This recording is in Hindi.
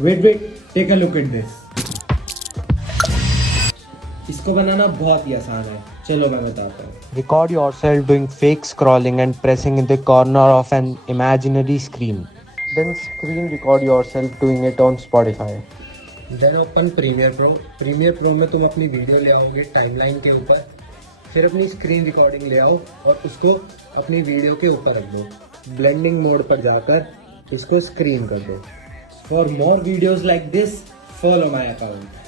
Wait take a look at this. इसको बनाना बहुत ही आसान है, चलो मैं बताता हूँ। Record yourself doing fake scrolling and pressing in the corner of an imaginary screen. Then screen record yourself doing it on Spotify. Then open Premiere Pro में तुम अपनी वीडियो ले आओगे टाइमलाइन के ऊपर, फिर अपनी स्क्रीन रिकॉर्डिंग ले आओ और उसको अपनी वीडियो के ऊपर रख दो। ब्लेंडिंग मोड पर जाकर इसको स्क्रीन कर दो। For more videos like this follow my account.